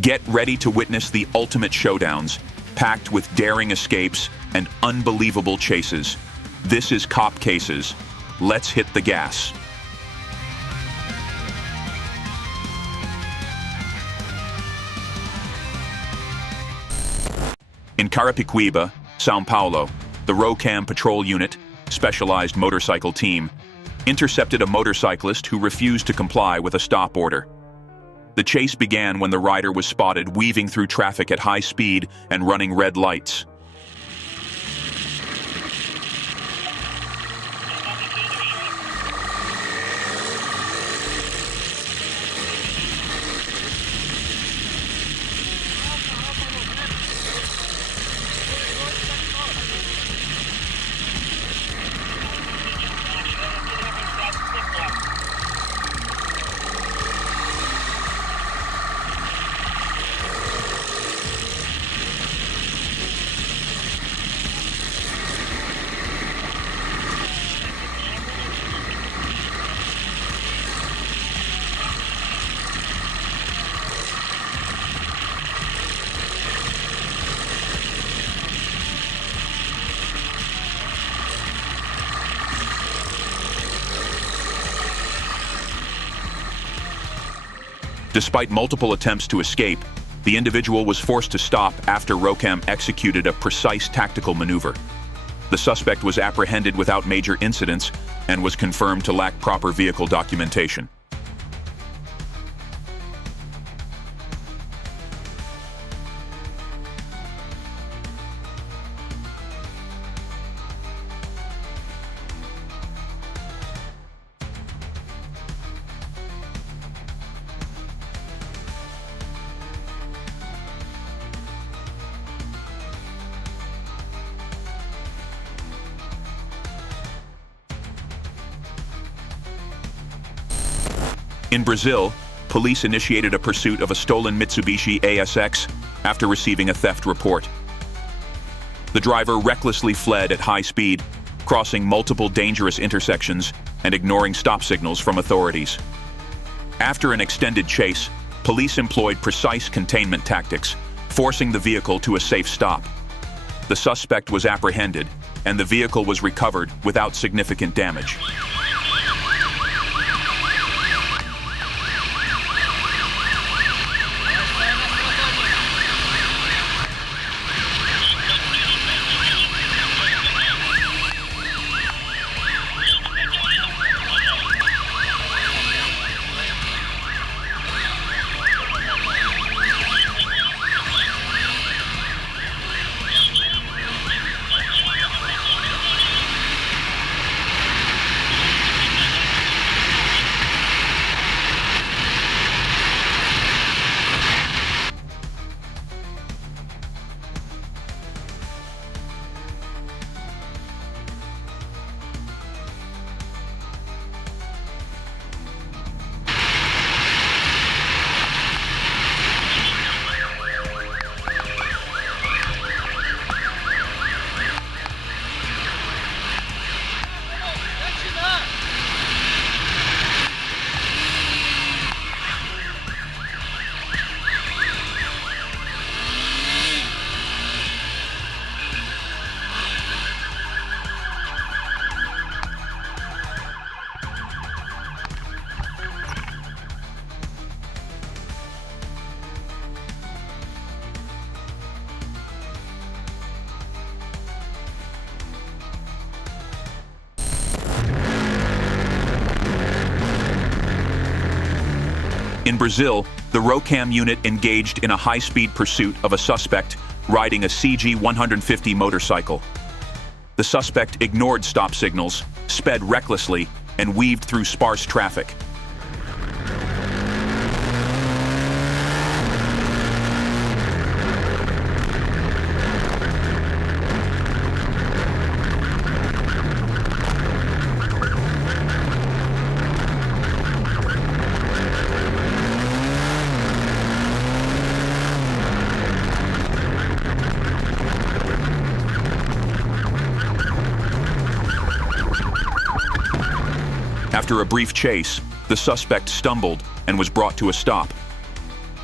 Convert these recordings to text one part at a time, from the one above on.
Get ready to witness the ultimate showdowns, packed with daring escapes and unbelievable chases. This is Cop Cases. Let's hit the gas. In Carapicuíba, São Paulo, the Rocam Patrol Unit, specialized motorcycle team, intercepted a motorcyclist who refused to comply with a stop order. The chase began when the rider was spotted weaving through traffic at high speed and running red lights. Despite multiple attempts to escape, the individual was forced to stop after Rocam executed a precise tactical maneuver. The suspect was apprehended without major incidents and was confirmed to lack proper vehicle documentation. In Brazil, police initiated a pursuit of a stolen Mitsubishi ASX after receiving a theft report. The driver recklessly fled at high speed, crossing multiple dangerous intersections and ignoring stop signals from authorities. After an extended chase, police employed precise containment tactics, forcing the vehicle to a safe stop. The suspect was apprehended, and the vehicle was recovered without significant damage. In Brazil, the Rocam unit engaged in a high-speed pursuit of a suspect riding a CG 150 motorcycle. The suspect ignored stop signals, sped recklessly, and weaved through sparse traffic. After a brief chase, the suspect stumbled and was brought to a stop.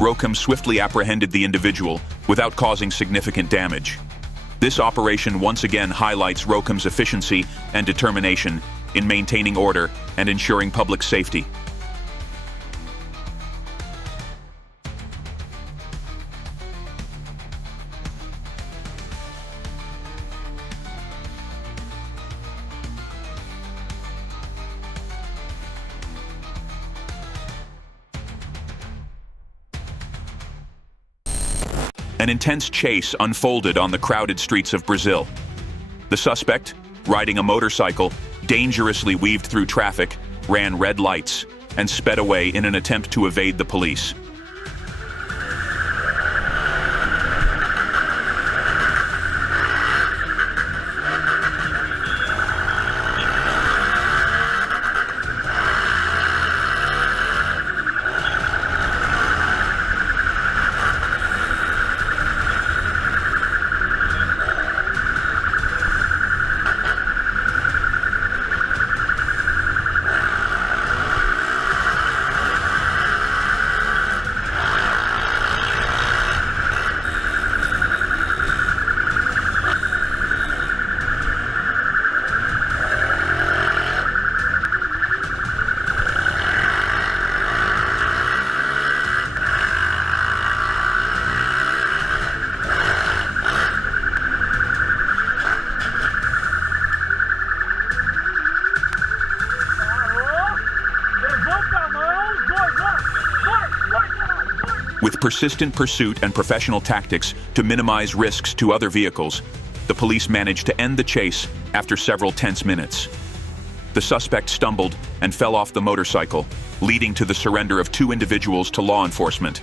Rockham swiftly apprehended the individual without causing significant damage. This operation once again highlights Rockham's efficiency and determination in maintaining order and ensuring public safety. An intense chase unfolded on the crowded streets of Brazil. The suspect, riding a motorcycle, dangerously weaved through traffic, ran red lights, and sped away in an attempt to evade the police. With persistent pursuit and professional tactics to minimize risks to other vehicles, the police managed to end the chase after several tense minutes. The suspect stumbled and fell off the motorcycle, leading to the surrender of 2 individuals to law enforcement.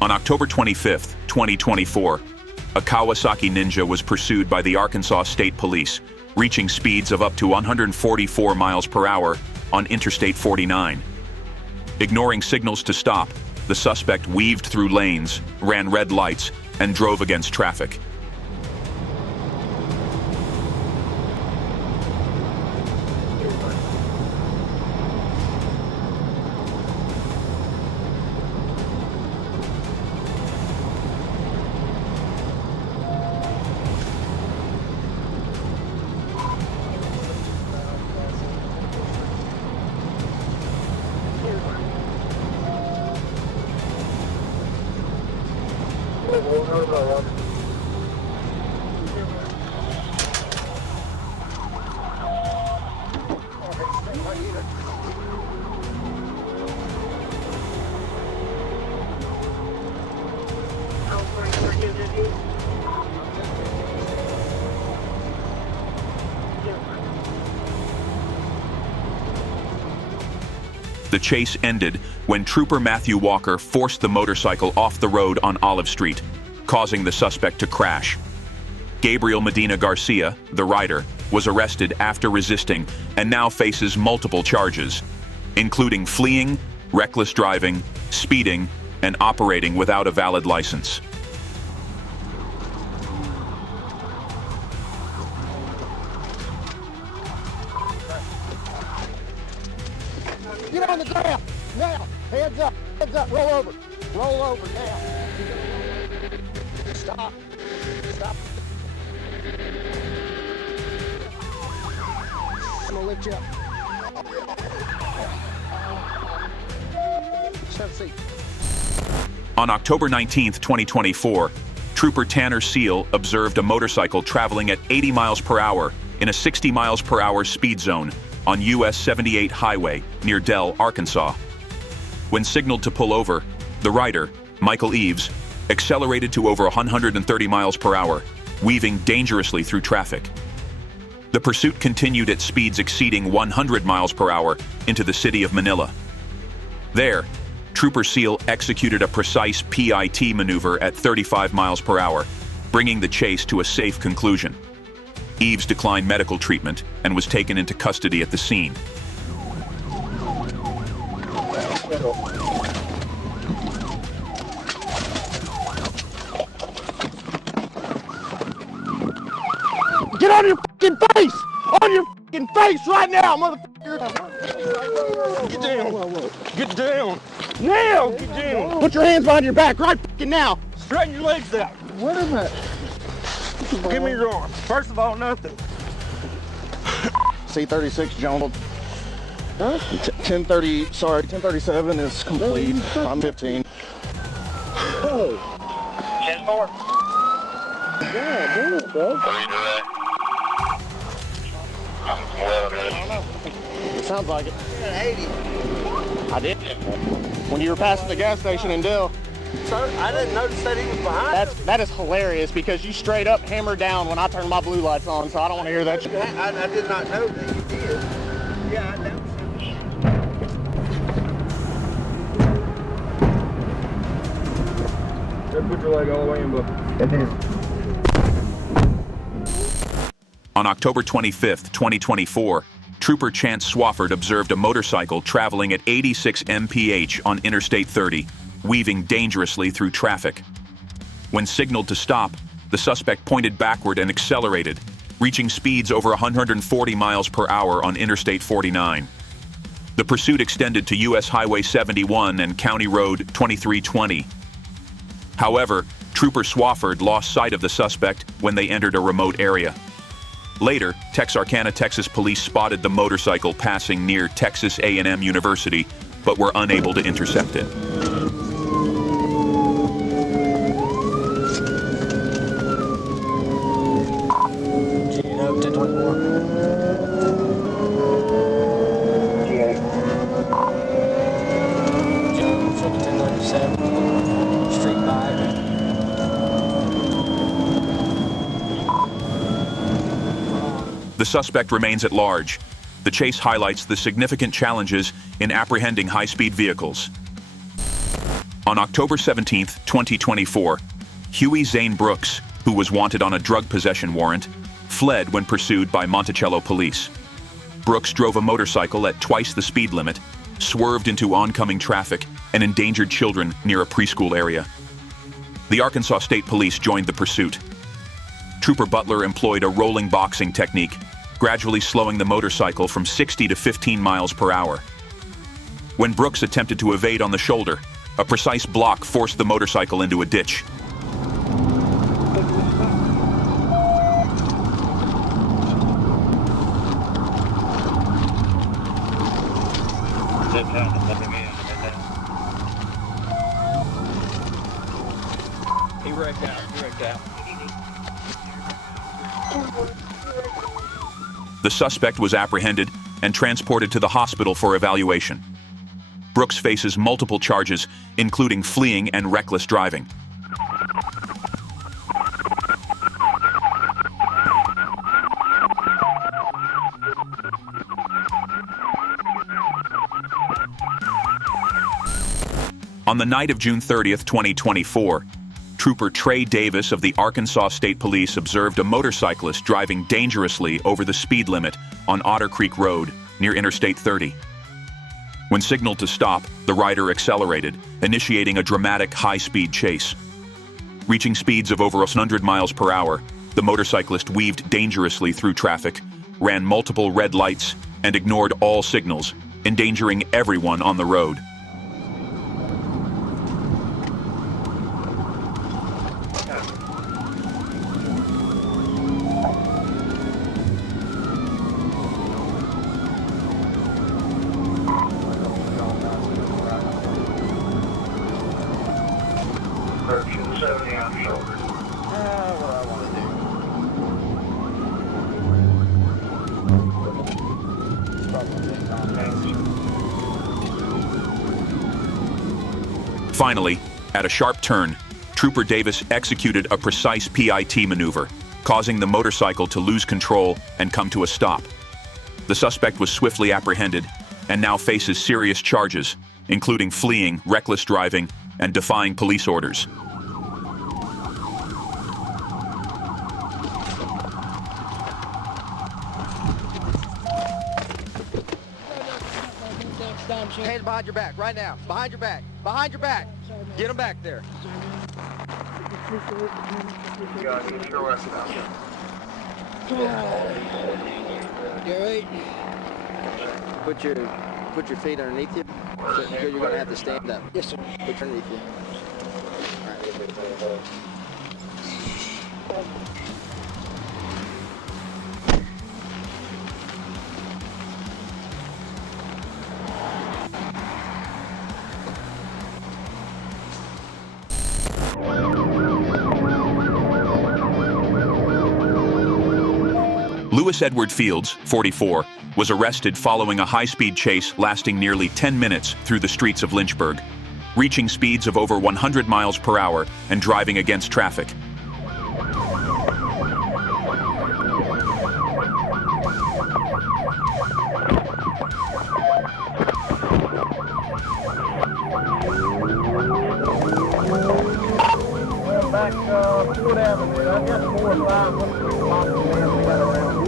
On October 25, 2024, a Kawasaki Ninja was pursued by the Arkansas State Police, reaching speeds of up to 144 miles per hour on Interstate 49. Ignoring signals to stop, the suspect weaved through lanes, ran red lights, and drove against traffic. The chase ended when Trooper Matthew Walker forced the motorcycle off the road on Olive Street, causing the suspect to crash. Gabriel Medina Garcia, the rider, was arrested after resisting and now faces multiple charges, including fleeing, reckless driving, speeding, and operating without a valid license. Get on the ground, now, heads up, roll over now. Stop. I'm gonna lift you up. Just have a seat. On October 19, 2024, Trooper Tanner Seal observed a motorcycle traveling at 80 miles per hour in a 60 miles per hour speed zone on US 78 highway near Dell, Arkansas. When signaled to pull over, the rider, Michael Eves, accelerated to over 130 miles per hour, weaving dangerously through traffic. The pursuit continued at speeds exceeding 100 miles per hour into the city of Manila. There, Trooper Seal executed a precise PIT maneuver at 35 miles per hour, bringing the chase to a safe conclusion. Eves declined medical treatment and was taken into custody at the scene. Get on your fucking face! On your fucking face right now, motherfucker! Get down! Get down! Now! Get down! Put your hands behind your back right fucking now! Straighten your legs out! What is that? Give me your arm. First of all, nothing. C36 jumbled. Huh? 1030, sorry, 1037 is complete. I'm 15. Oh. 10-4. God damn it, bro. What are you doing? It sounds like it. 80. I did. When you were passing the gas station in Dill. Sir, I didn't notice that he was behind. That is hilarious because you straight up hammered down when I turned my blue lights on, so I don't want to hear that shit. I did not know that you did. Yeah, I know. Put your leg all the way in, bud. On October 25, 2024, Trooper Chance Swafford observed a motorcycle traveling at 86 mph on Interstate 30, weaving dangerously through traffic. When signaled to stop, the suspect pointed backward and accelerated, reaching speeds over 140 miles per hour on Interstate 49. The pursuit extended to U.S. Highway 71 and County Road 2320. However, Trooper Swafford lost sight of the suspect when they entered a remote area. Later, Texarkana, Texas police spotted the motorcycle passing near Texas A&M University, but were unable to intercept it. Gino, 1024. GA. Jones, 1037. Street 5. The suspect remains at large. The chase highlights the significant challenges in apprehending high-speed vehicles. On October 17, 2024, Huey Zane Brooks, who was wanted on a drug possession warrant, fled when pursued by Monticello police. Brooks drove a motorcycle at twice the speed limit, swerved into oncoming traffic, and endangered children near a preschool area. The Arkansas State Police joined the pursuit. Trooper Butler employed a rolling boxing technique, gradually slowing the motorcycle from 60 to 15 miles per hour. When Brooks attempted to evade on the shoulder, a precise block forced the motorcycle into a ditch. He wrecked out. The suspect was apprehended and transported to the hospital for evaluation. Brooks faces multiple charges, including fleeing and reckless driving. On the night of June 30th, 2024, Trooper Trey Davis of the Arkansas State Police observed a motorcyclist driving dangerously over the speed limit on Otter Creek Road near Interstate 30. When signaled to stop, the rider accelerated, initiating a dramatic high-speed chase. Reaching speeds of over 100 miles per hour, the motorcyclist weaved dangerously through traffic, ran multiple red lights, and ignored all signals, endangering everyone on the road. Finally, at a sharp turn, Trooper Davis executed a precise PIT maneuver, causing the motorcycle to lose control and come to a stop. The suspect was swiftly apprehended and now faces serious charges, including fleeing, reckless driving, and defying police orders. Hands behind your back, right now. Behind your back. Behind your back. Get them back there. You alright? Put your feet underneath you. So you're gonna have to stand up. Yes, sir. Put underneath you. Lewis Edward Fields, 44, was arrested following a high-speed chase lasting nearly 10 minutes through the streets of Lynchburg, reaching speeds of over 100 miles per hour and driving against traffic. Back Ford Avenue. I've got 4 or 5 possible vans we got around.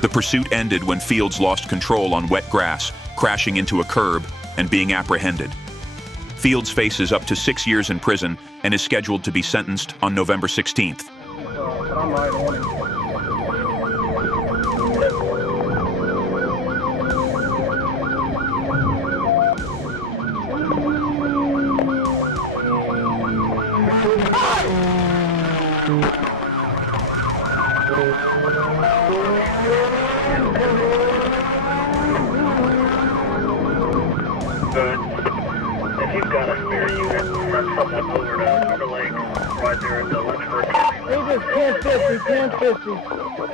The pursuit ended when Fields lost control on wet grass, crashing into a curb and being apprehended. Fields faces up to 6 years in prison and is scheduled to be sentenced on November 16th. I'm right on it. If you've got a spare unit, send someone over to the lake right there at the Lynchburg County. He just 1050. Yeah, boy.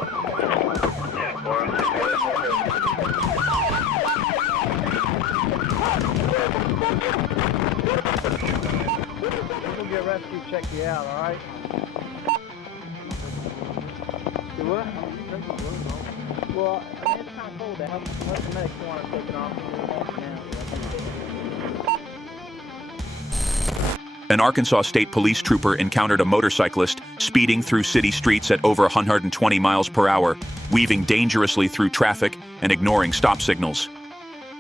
We'll get rescue, check you out, all right? Do what? Well, I mean, it's kind of cold out. Unless the medics want to take it off now. An Arkansas State Police trooper encountered a motorcyclist speeding through city streets at over 120 miles per hour, weaving dangerously through traffic and ignoring stop signals.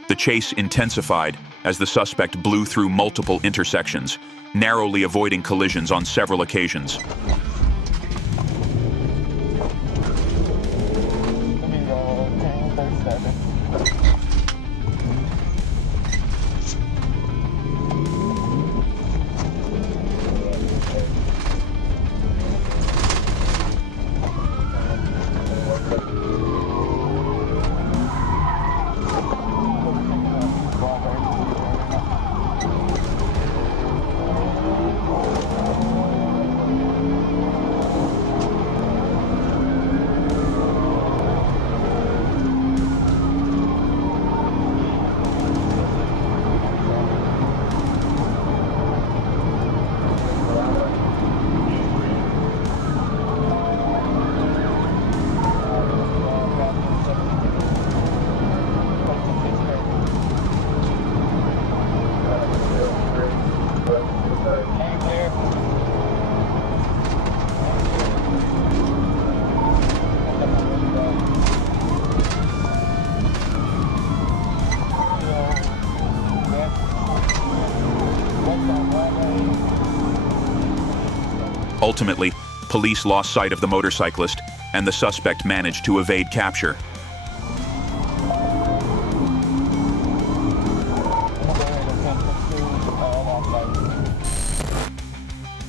The chase intensified as the suspect blew through multiple intersections, narrowly avoiding collisions on several occasions. Ultimately, police lost sight of the motorcyclist, and the suspect managed to evade capture.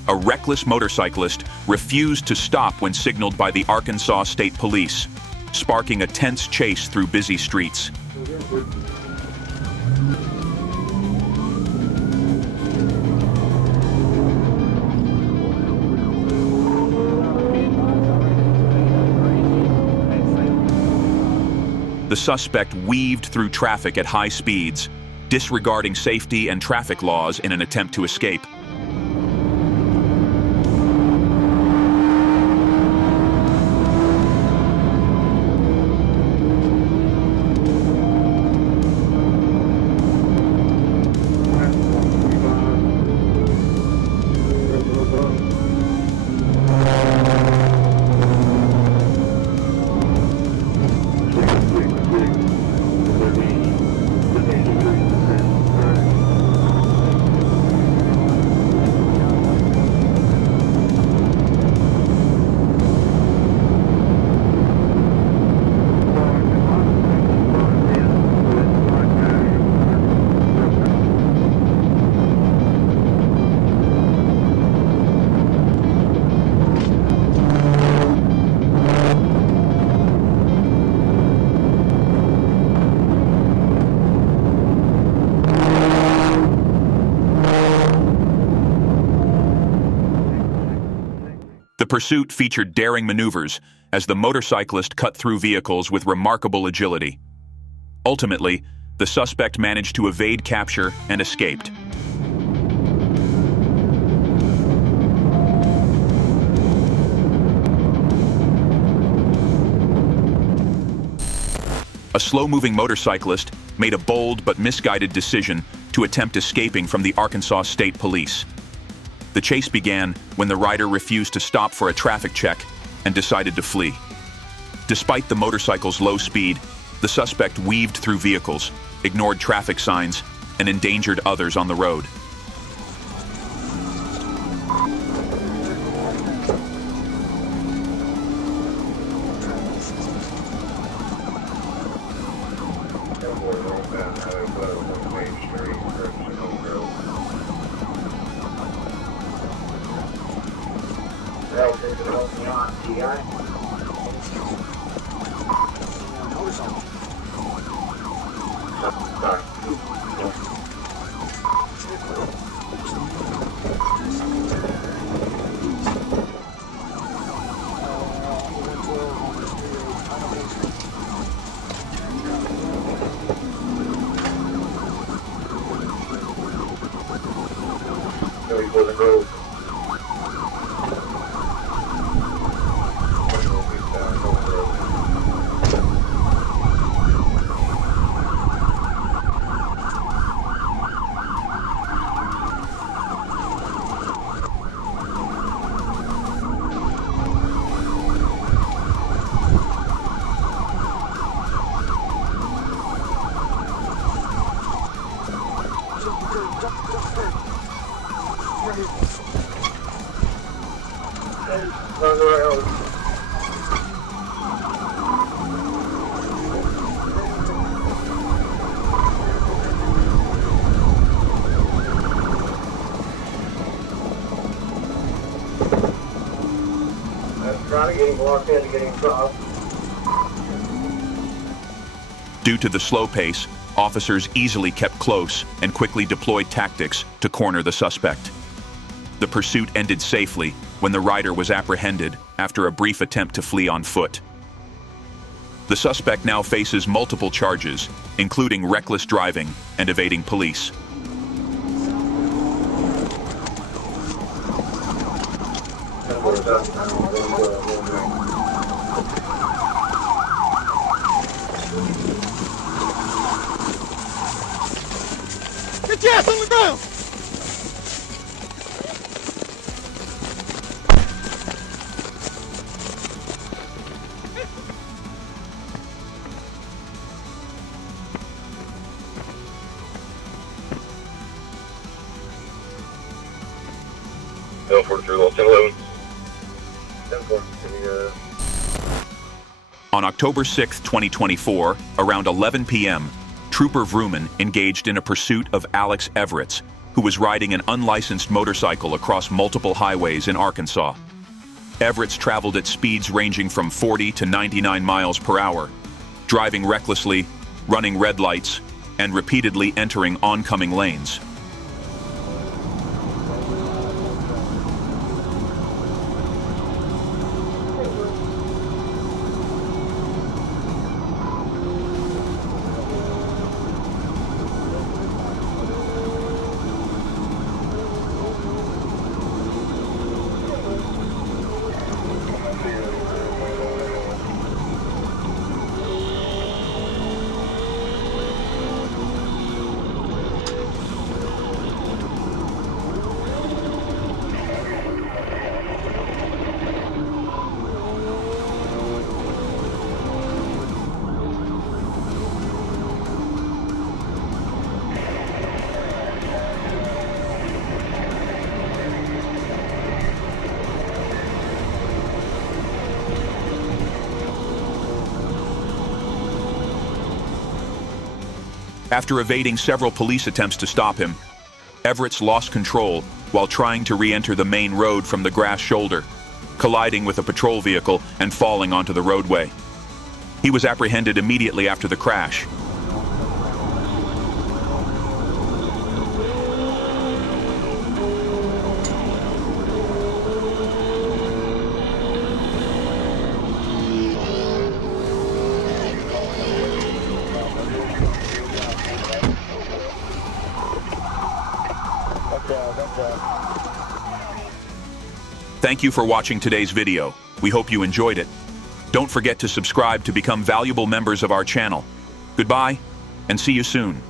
A reckless motorcyclist refused to stop when signaled by the Arkansas State Police, sparking a tense chase through busy streets. The suspect weaved through traffic at high speeds, disregarding safety and traffic laws in an attempt to escape. pursuit featured daring maneuvers as the motorcyclist cut through vehicles with remarkable agility. Ultimately, the suspect managed to evade capture and escaped. A slow-moving motorcyclist made a bold but misguided decision to attempt escaping from the Arkansas State Police. The chase began when the rider refused to stop for a traffic check and decided to flee. Despite the motorcycle's low speed, the suspect weaved through vehicles, ignored traffic signs, and endangered others on the road. Due to the slow pace, officers easily kept close and quickly deployed tactics to corner the suspect. The pursuit ended safely when the rider was apprehended after a brief attempt to flee on foot. The suspect now faces multiple charges, including reckless driving and evading police. Get your ass on the ground! On October 6, 2024, around 11 p.m., Trooper Vrooman engaged in a pursuit of Alex Everett, who was riding an unlicensed motorcycle across multiple highways in Arkansas. Everett traveled at speeds ranging from 40 to 99 miles per hour, driving recklessly, running red lights, and repeatedly entering oncoming lanes. After evading several police attempts to stop him, Everett lost control while trying to re-enter the main road from the grass shoulder, colliding with a patrol vehicle and falling onto the roadway. He was apprehended immediately after the crash. Thank you for watching today's video. We hope you enjoyed it. Don't forget to subscribe to become valuable members of our channel. Goodbye, and see you soon.